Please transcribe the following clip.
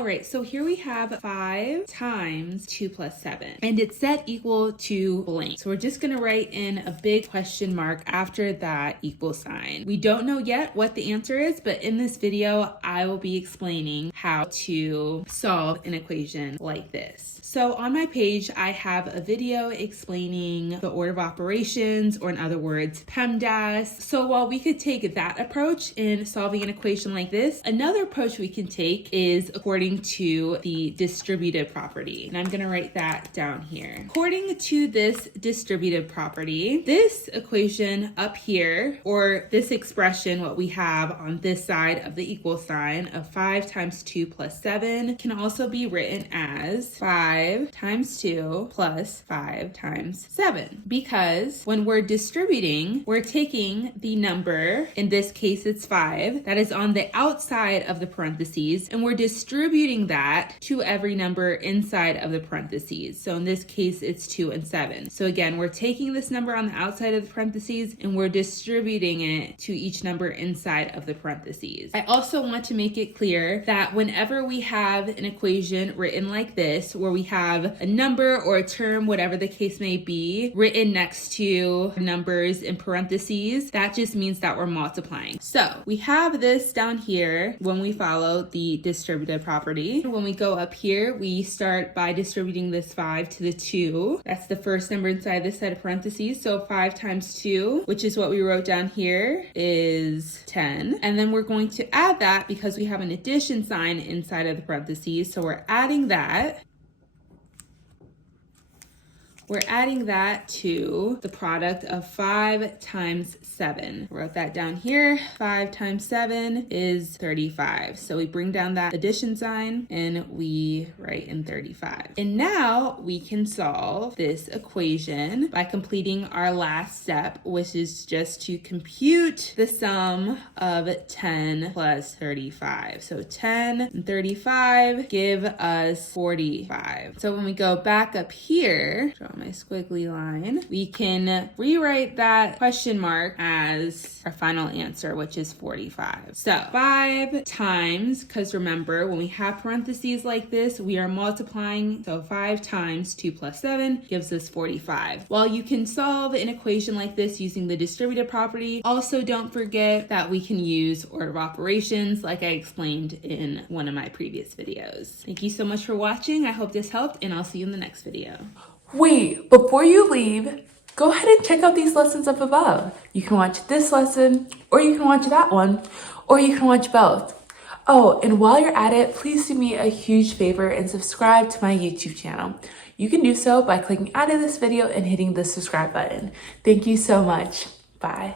All right, so here we have 5 times 2 plus 7, and it's set equal to blank. So we're just gonna write in a big question mark after that equal sign. We don't know yet what the answer is, but in this video, I will be explaining how to solve an equation like this. So on my page, I have a video explaining the order of operations, or in other words, P.E.M.D.A.S. So while we could take that approach in solving an equation like this, another approach we can take is according to the distributive property. And I'm gonna write that down here. According to this distributive property, this equation up here, or this expression, what we have on this side of the equal sign of 5 times 2 plus 7, can also be written as 5 times 2 plus 5 times 7. Because when we're distributing, we're taking the number, in this case it's 5, that is on the outside of the parentheses, and we're distributing that to every number inside of the parentheses. So in this case, it's 2 and 7. So again, we're taking this number on the outside of the parentheses and we're distributing it to each number inside of the parentheses. I also want to make it clear that whenever we have an equation written like this, where we have a number or a term, whatever the case may be, written next to numbers in parentheses, that just means that we're multiplying. So we have this down here when we follow the distributive property. When we go up here, we start by distributing this 5 to the 2. That's the first number inside this set of parentheses. So 5 times 2, which is what we wrote down here, is 10. And then we're going to add that because we have an addition sign inside of the parentheses. So we're adding that. We're adding that to the product of 5 times 7. I wrote that down here. 5 times 7 is 35. So we bring down that addition sign and we write in 35. And now we can solve this equation by completing our last step, which is just to compute the sum of 10 plus 35. So 10 and 35 give us 45. So when we go back up here, draw my squiggly line, we can rewrite that question mark as our final answer, which is 45. So 5 times, because remember, when we have parentheses like this, we are multiplying. So 5 times 2 plus 7 gives us 45. While you can solve an equation like this using the distributive property, also don't forget that we can use order of operations like I explained in one of my previous videos. Thank you so much for watching. I hope this helped, and I'll see you in the next video. Wait, before you leave, go ahead and check out these lessons up above. You can watch this lesson, or you can watch that one, or you can watch both. Oh, and while you're at it, please do me a huge favor and subscribe to my YouTube channel. You can do so by clicking out of this video and hitting the subscribe button. Thank you so much. Bye.